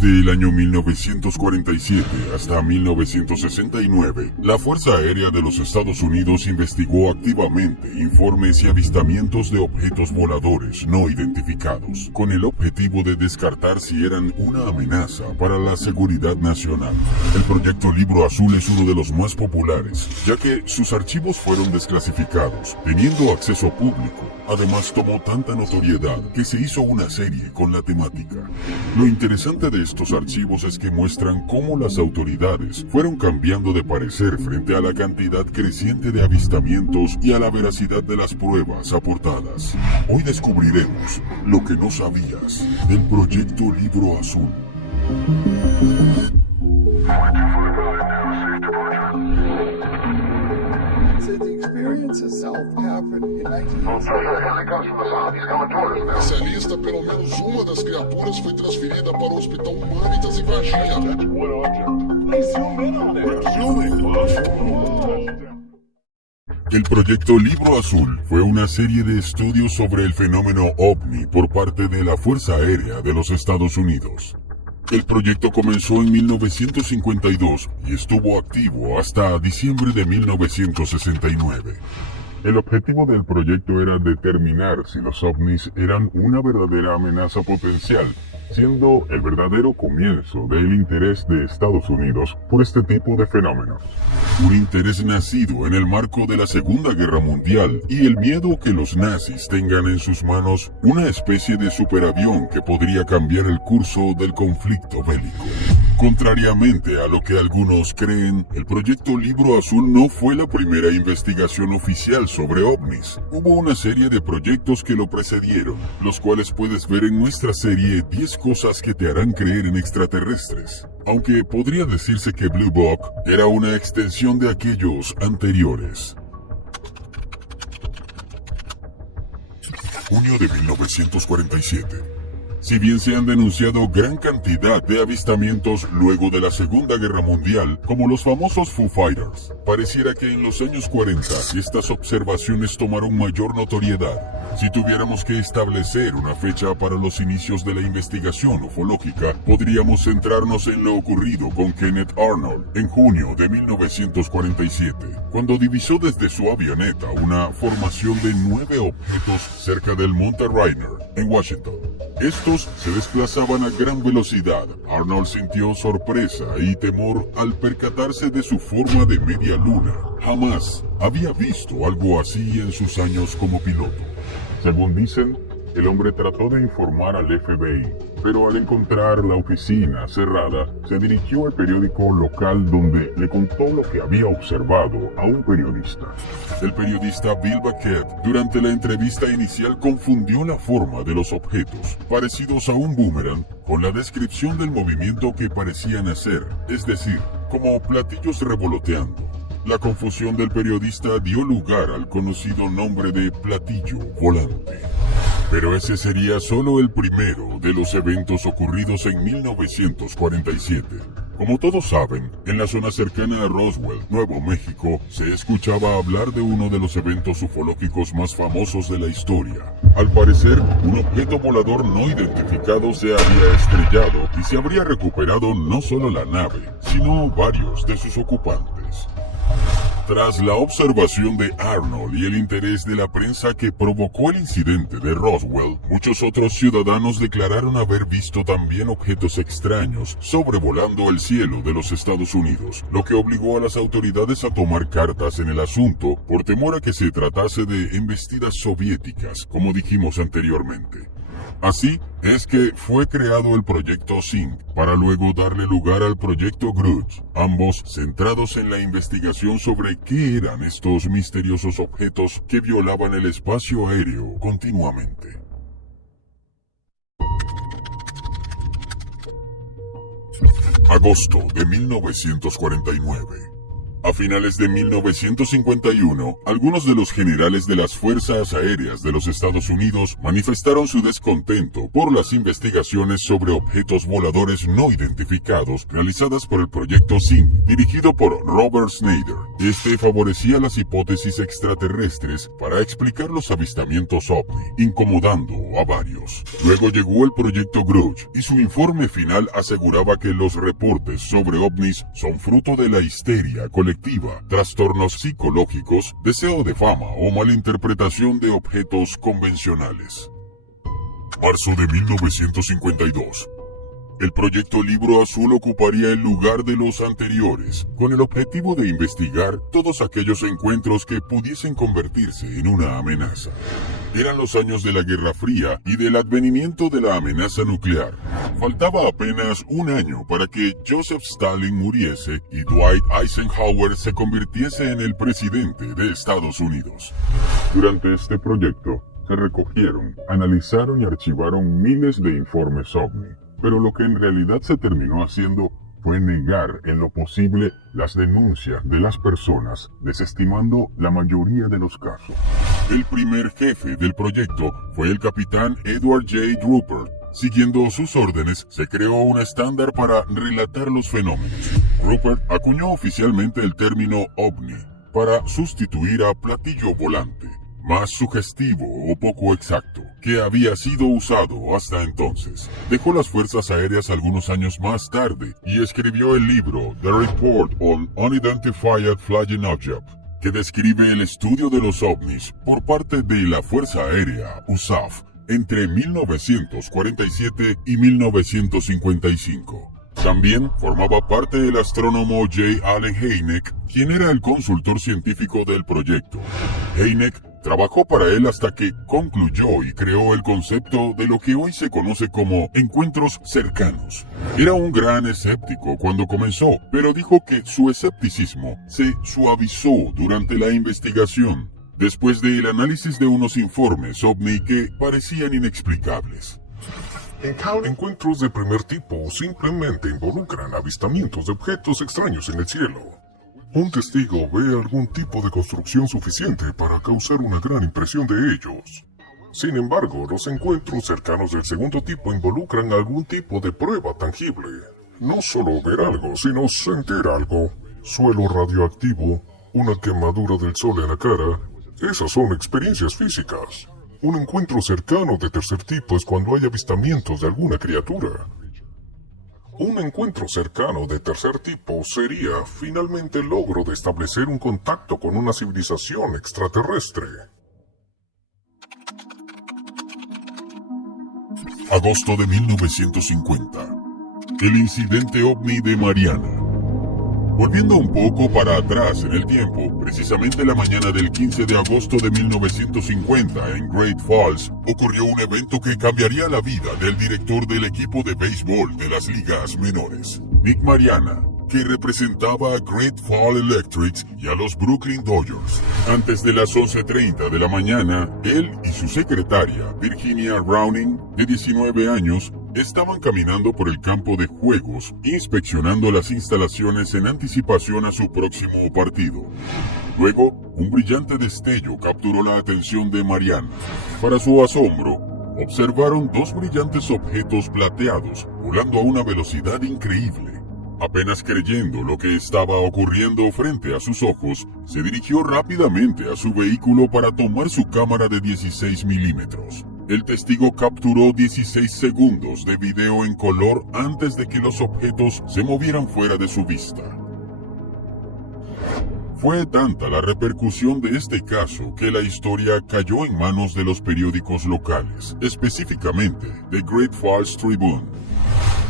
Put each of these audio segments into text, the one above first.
Desde el año 1947 hasta 1969, la Fuerza Aérea de los Estados Unidos investigó activamente informes y avistamientos de objetos voladores no identificados, con el objetivo de descartar si eran una amenaza para la seguridad nacional. El Proyecto Libro Azul es uno de los más populares, ya que sus archivos fueron desclasificados, teniendo acceso público. Además, tomó tanta notoriedad que se hizo una serie con la temática. Lo interesante de estos archivos es que muestran cómo las autoridades fueron cambiando de parecer frente a la cantidad creciente de avistamientos y a la veracidad de las pruebas aportadas. Hoy descubriremos lo que no sabías del Proyecto Libro Azul. Essa é lista, pelo menos uma das criaturas foi transferida para o Hospital Humanitas em Varginha. El Proyecto Libro Azul fue una serie de estudios sobre el fenómeno OVNI por parte de la Fuerza Aérea de los Estados Unidos. El proyecto comenzó en 1952 y estuvo activo hasta diciembre de 1969. El objetivo del proyecto era determinar si los ovnis eran una verdadera amenaza potencial, siendo el verdadero comienzo del interés de Estados Unidos por este tipo de fenómenos. Un interés nacido en el marco de la Segunda Guerra Mundial y el miedo que los nazis tengan en sus manos una especie de superavión que podría cambiar el curso del conflicto bélico. Contrariamente a lo que algunos creen, el Proyecto Libro Azul no fue la primera investigación oficial sobre ovnis. Hubo una serie de proyectos que lo precedieron, los cuales puedes ver en nuestra serie 10 cosas que te harán creer en extraterrestres. Aunque podría decirse que Blue Book era una extensión de aquellos anteriores. Junio de 1947. Si bien se han denunciado gran cantidad de avistamientos luego de la Segunda Guerra Mundial, como los famosos Foo Fighters, pareciera que en los años 40 estas observaciones tomaron mayor notoriedad. Si tuviéramos que establecer una fecha para los inicios de la investigación ufológica, podríamos centrarnos en lo ocurrido con Kenneth Arnold en junio de 1947, cuando divisó desde su avioneta una formación de 9 objetos cerca del Monte Rainier, en Washington. Estos se desplazaban a gran velocidad. Arnold sintió sorpresa y temor al percatarse de su forma de media luna. Jamás había visto algo así en sus años como piloto. Según dicen, el hombre trató de informar al FBI, pero al encontrar la oficina cerrada, se dirigió al periódico local donde le contó lo que había observado a un periodista. El periodista Bill Bucket, durante la entrevista inicial, confundió la forma de los objetos, parecidos a un boomerang, con la descripción del movimiento que parecían hacer, es decir, como platillos revoloteando. La confusión del periodista dio lugar al conocido nombre de platillo volante. Pero ese sería solo el primero de los eventos ocurridos en 1947. Como todos saben, en la zona cercana a Roswell, Nuevo México, se escuchaba hablar de uno de los eventos ufológicos más famosos de la historia. Al parecer, un objeto volador no identificado se había estrellado y se habría recuperado no solo la nave, sino varios de sus ocupantes. Tras la observación de Arnold y el interés de la prensa que provocó el incidente de Roswell, muchos otros ciudadanos declararon haber visto también objetos extraños sobrevolando el cielo de los Estados Unidos, lo que obligó a las autoridades a tomar cartas en el asunto por temor a que se tratase de embestidas soviéticas, como dijimos anteriormente. Así es que fue creado el Proyecto Zinc, para luego darle lugar al Proyecto Grudge, ambos centrados en la investigación sobre qué eran estos misteriosos objetos que violaban el espacio aéreo continuamente. Agosto de 1949. A finales de 1951, algunos de los generales de las Fuerzas Aéreas de los Estados Unidos manifestaron su descontento por las investigaciones sobre objetos voladores no identificados realizadas por el Proyecto Zinc, dirigido por Robert Schneider, Este favorecía las hipótesis extraterrestres para explicar los avistamientos OVNI, incomodando a varios. Luego llegó el proyecto Grudge, y su informe final aseguraba que los reportes sobre ovnis son fruto de la histeria colectiva, trastornos psicológicos, deseo de fama o malinterpretación de objetos convencionales. Marzo de 1952. El proyecto Libro Azul ocuparía el lugar de los anteriores, con el objetivo de investigar todos aquellos encuentros que pudiesen convertirse en una amenaza. Eran los años de la Guerra Fría y del advenimiento de la amenaza nuclear. Faltaba apenas un año para que Joseph Stalin muriese y Dwight Eisenhower se convirtiese en el presidente de Estados Unidos. Durante este proyecto, se recogieron, analizaron y archivaron miles de informes OVNI. Pero lo que en realidad se terminó haciendo fue negar en lo posible las denuncias de las personas, desestimando la mayoría de los casos. El primer jefe del proyecto fue el capitán Edward J. Rupert. Siguiendo sus órdenes, se creó un estándar para relatar los fenómenos. Rupert acuñó oficialmente el término OVNI para sustituir a platillo volante, más sugestivo o poco exacto, que había sido usado hasta entonces. Dejó las Fuerzas Aéreas algunos años más tarde y escribió el libro The Report on Unidentified Flying Object, que describe el estudio de los ovnis por parte de la Fuerza Aérea, USAF, entre 1947 y 1955. También formaba parte el astrónomo J. Allen Hynek, quien era el consultor científico del proyecto. Hynek trabajó para él hasta que concluyó y creó el concepto de lo que hoy se conoce como encuentros cercanos. Era un gran escéptico cuando comenzó, pero dijo que su escepticismo se suavizó durante la investigación, después del análisis de unos informes OVNI que parecían inexplicables. Encuentros de primer tipo simplemente involucran avistamientos de objetos extraños en el cielo. Un testigo ve algún tipo de construcción suficiente para causar una gran impresión de ellos. Sin embargo, los encuentros cercanos del segundo tipo involucran algún tipo de prueba tangible. No solo ver algo, sino sentir algo. Suelo radioactivo, una quemadura del sol en la cara. Esas son experiencias físicas. Un encuentro cercano de tercer tipo es cuando hay avistamientos de alguna criatura. Un encuentro cercano de tercer tipo sería finalmente el logro de establecer un contacto con una civilización extraterrestre. Agosto de 1950. El incidente OVNI de Mariana. Volviendo un poco para atrás en el tiempo, precisamente la mañana del 15 de agosto de 1950 en Great Falls, ocurrió un evento que cambiaría la vida del director del equipo de béisbol de las ligas menores, Nick Mariana, que representaba a Great Falls Electrics y a los Brooklyn Dodgers. Antes de las 11:30 de la mañana, él y su secretaria, Virginia Browning, de 19 años, estaban caminando por el campo de juegos, inspeccionando las instalaciones en anticipación a su próximo partido. Luego, un brillante destello capturó la atención de Mariana. Para su asombro, observaron dos brillantes objetos plateados volando a una velocidad increíble. Apenas creyendo lo que estaba ocurriendo frente a sus ojos, se dirigió rápidamente a su vehículo para tomar su cámara de 16 milímetros. El testigo capturó 16 segundos de video en color antes de que los objetos se movieran fuera de su vista. Fue tanta la repercusión de este caso que la historia cayó en manos de los periódicos locales, específicamente The Great Falls Tribune.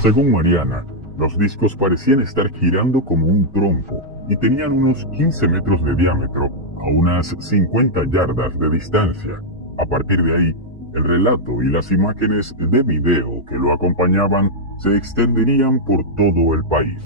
Según Mariana, los discos parecían estar girando como un trompo y tenían unos 15 metros de diámetro a unas 50 yardas de distancia. A partir de ahí, el relato y las imágenes de video que lo acompañaban se extenderían por todo el país.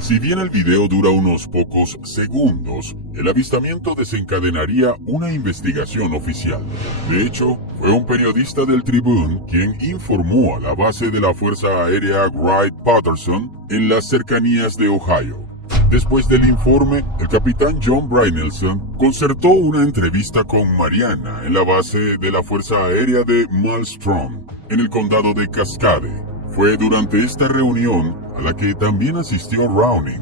Si bien el video dura unos pocos segundos, el avistamiento desencadenaría una investigación oficial. De hecho, fue un periodista del Tribune quien informó a la base de la Fuerza Aérea Wright-Patterson en las cercanías de Ohio. Después del informe, el capitán John Brynelson concertó una entrevista con Mariana en la base de la Fuerza Aérea de Malmstrom, en el condado de Cascade. Fue durante esta reunión a la que también asistió Browning,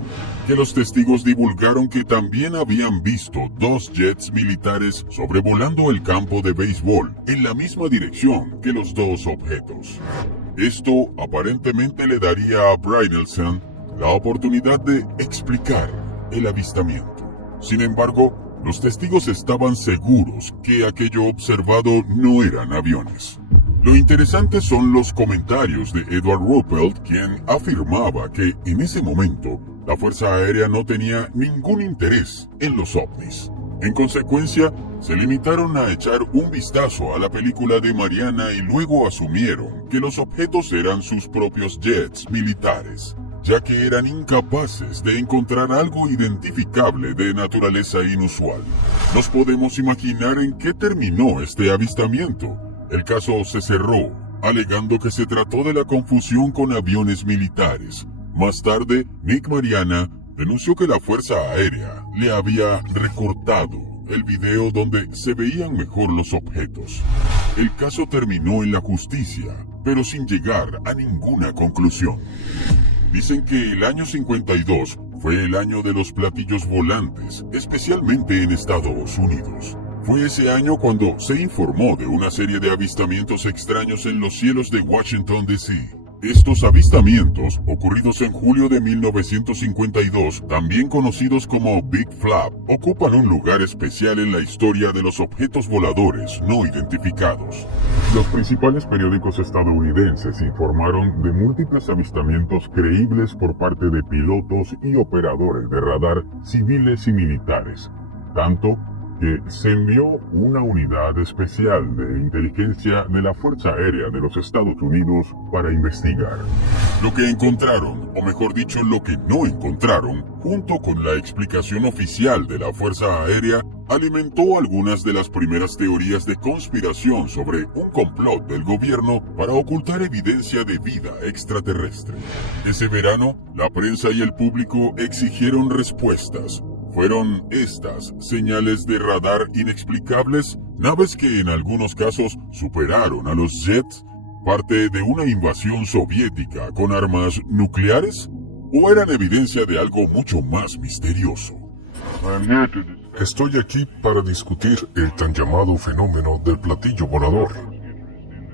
que los testigos divulgaron que también habían visto dos jets militares sobrevolando el campo de béisbol en la misma dirección que los dos objetos. Esto aparentemente le daría a Brynelsen la oportunidad de explicar el avistamiento. Sin embargo, los testigos estaban seguros que aquello observado no eran aviones. Lo interesante son los comentarios de Edward Ruppelt, quien afirmaba que en ese momento la Fuerza Aérea no tenía ningún interés en los ovnis. En consecuencia, se limitaron a echar un vistazo a la película de Mariana y luego asumieron que los objetos eran sus propios jets militares, ya que eran incapaces de encontrar algo identificable de naturaleza inusual. Nos podemos imaginar en qué terminó este avistamiento. El caso se cerró, alegando que se trató de la confusión con aviones militares. Más tarde, Nick Mariana denunció que la Fuerza Aérea le había recortado el video donde se veían mejor los objetos. El caso terminó en la justicia, pero sin llegar a ninguna conclusión. Dicen que el año 52 fue el año de los platillos volantes, especialmente en Estados Unidos. Fue ese año cuando se informó de una serie de avistamientos extraños en los cielos de Washington, D.C. Estos avistamientos, ocurridos en julio de 1952, también conocidos como Big Flap, ocupan un lugar especial en la historia de los objetos voladores no identificados. Los principales periódicos estadounidenses informaron de múltiples avistamientos creíbles por parte de pilotos y operadores de radar civiles y militares, tanto que se envió una unidad especial de inteligencia de la Fuerza Aérea de los Estados Unidos para investigar. Lo que encontraron, o mejor dicho, lo que no encontraron, junto con la explicación oficial de la Fuerza Aérea, alimentó algunas de las primeras teorías de conspiración sobre un complot del gobierno para ocultar evidencia de vida extraterrestre. Ese verano, la prensa y el público exigieron respuestas. ¿Fueron estas señales de radar inexplicables, naves que en algunos casos superaron a los jets, parte de una invasión soviética con armas nucleares? ¿O eran evidencia de algo mucho más misterioso? Estoy aquí para discutir el tan llamado fenómeno del platillo volador.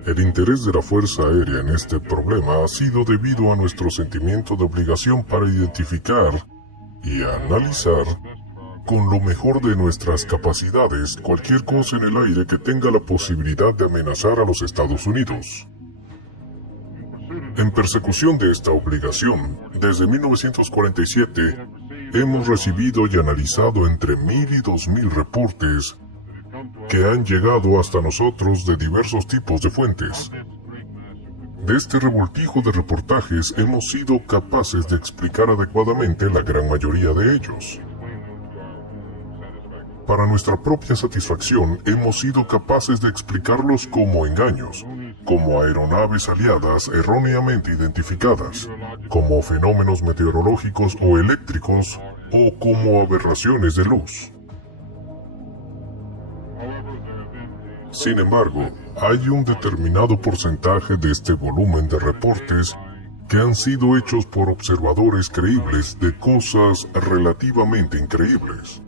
El interés de la Fuerza Aérea en este problema ha sido debido a nuestro sentimiento de obligación para identificar y analizar con lo mejor de nuestras capacidades cualquier cosa en el aire que tenga la posibilidad de amenazar a los Estados Unidos. En persecución de esta obligación, desde 1947, hemos recibido y analizado entre 1000 y 2000 reportes que han llegado hasta nosotros de diversos tipos de fuentes. De este revoltijo de reportajes hemos sido capaces de explicar adecuadamente la gran mayoría de ellos. Para nuestra propia satisfacción hemos sido capaces de explicarlos como engaños, como aeronaves aliadas erróneamente identificadas, como fenómenos meteorológicos o eléctricos, o como aberraciones de luz. Sin embargo, hay un determinado porcentaje de este volumen de reportes que han sido hechos por observadores creíbles de cosas relativamente increíbles.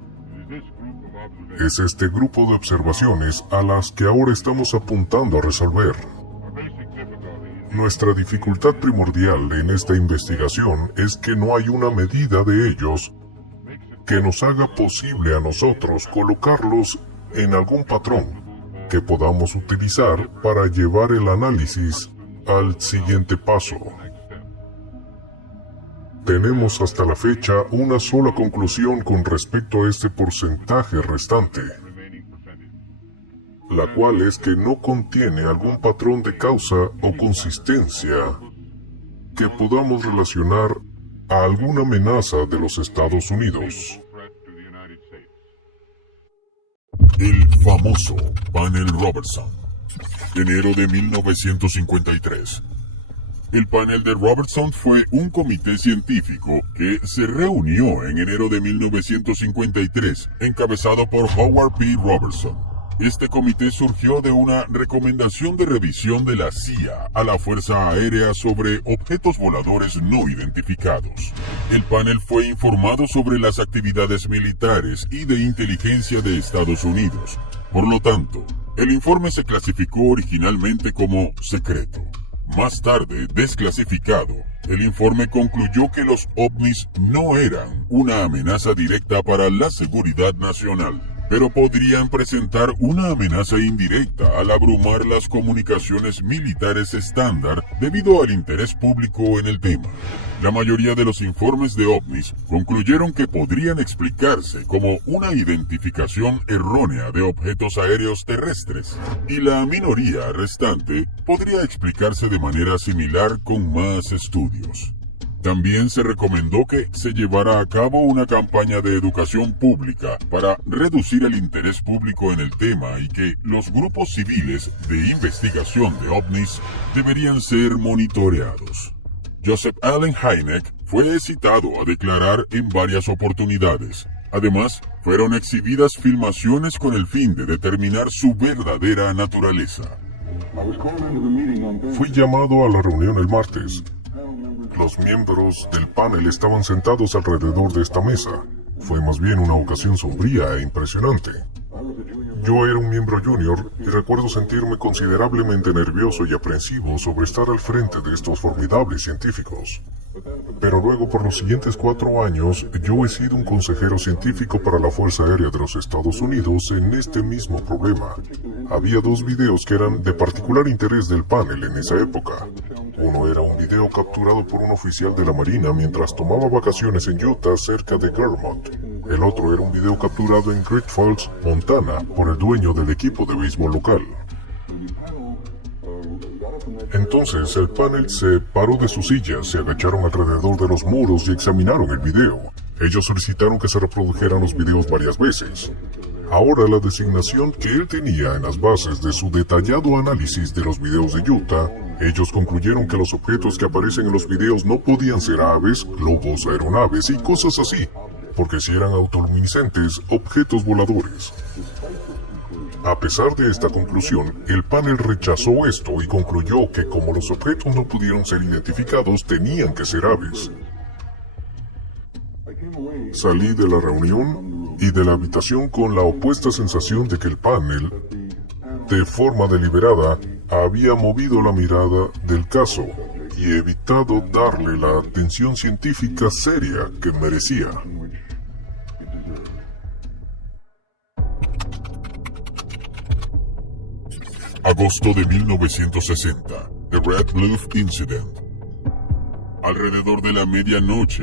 Es este grupo de observaciones a las que ahora estamos apuntando a resolver. Nuestra dificultad primordial en esta investigación es que no hay una medida de ellos que nos haga posible a nosotros colocarlos en algún patrón que podamos utilizar para llevar el análisis al siguiente paso. Tenemos hasta la fecha una sola conclusión con respecto a este porcentaje restante, la cual es que no contiene algún patrón de causa o consistencia que podamos relacionar a alguna amenaza de los Estados Unidos. El famoso Panel Robertson. Enero de 1953. El panel de Robertson fue un comité científico que se reunió en enero de 1953, encabezado por Howard P. Robertson. Este comité surgió de una recomendación de revisión de la CIA a la Fuerza Aérea sobre objetos voladores no identificados. El panel fue informado sobre las actividades militares y de inteligencia de Estados Unidos. Por lo tanto, el informe se clasificó originalmente como secreto. Más tarde, desclasificado, el informe concluyó que los ovnis no eran una amenaza directa para la seguridad nacional, pero podrían presentar una amenaza indirecta al abrumar las comunicaciones militares estándar debido al interés público en el tema. La mayoría de los informes de ovnis concluyeron que podrían explicarse como una identificación errónea de objetos aéreos terrestres, y la minoría restante podría explicarse de manera similar con más estudios. También se recomendó que se llevara a cabo una campaña de educación pública para reducir el interés público en el tema y que los grupos civiles de investigación de ovnis deberían ser monitoreados. Joseph Allen Hynek fue citado a declarar en varias oportunidades. Además, fueron exhibidas filmaciones con el fin de determinar su verdadera naturaleza. Fui llamado a la reunión el martes. Los miembros del panel estaban sentados alrededor de esta mesa. Fue más bien una ocasión sombría e impresionante. Yo era un miembro junior y recuerdo sentirme considerablemente nervioso y aprensivo sobre estar al frente de estos formidables científicos. Pero luego, por los siguientes 4 años, yo he sido un consejero científico para la Fuerza Aérea de los Estados Unidos en este mismo problema. Había 2 videos que eran de particular interés del panel en esa época. Uno era un video capturado por un oficial de la Marina mientras tomaba vacaciones en Utah cerca de Guermont. El otro era un video capturado en Great Falls, Montana, por el dueño del equipo de béisbol local. Entonces el panel se paró de sus sillas, se agacharon alrededor de los muros y examinaron el video. Ellos solicitaron que se reprodujeran los videos varias veces. Ahora la designación que él tenía en las bases de su detallado análisis de los videos de Utah, ellos concluyeron que los objetos que aparecen en los videos no podían ser aves, globos, aeronaves y cosas así, porque si eran autoluminiscentes, objetos voladores. A pesar de esta conclusión, el panel rechazó esto y concluyó que como los objetos no pudieron ser identificados, tenían que ser aves. Salí de la reunión y de la habitación con la opuesta sensación de que el panel, de forma deliberada, había movido la mirada del caso y evitado darle la atención científica seria que merecía. Agosto de 1960, The Red Bluff Incident. Alrededor de la medianoche,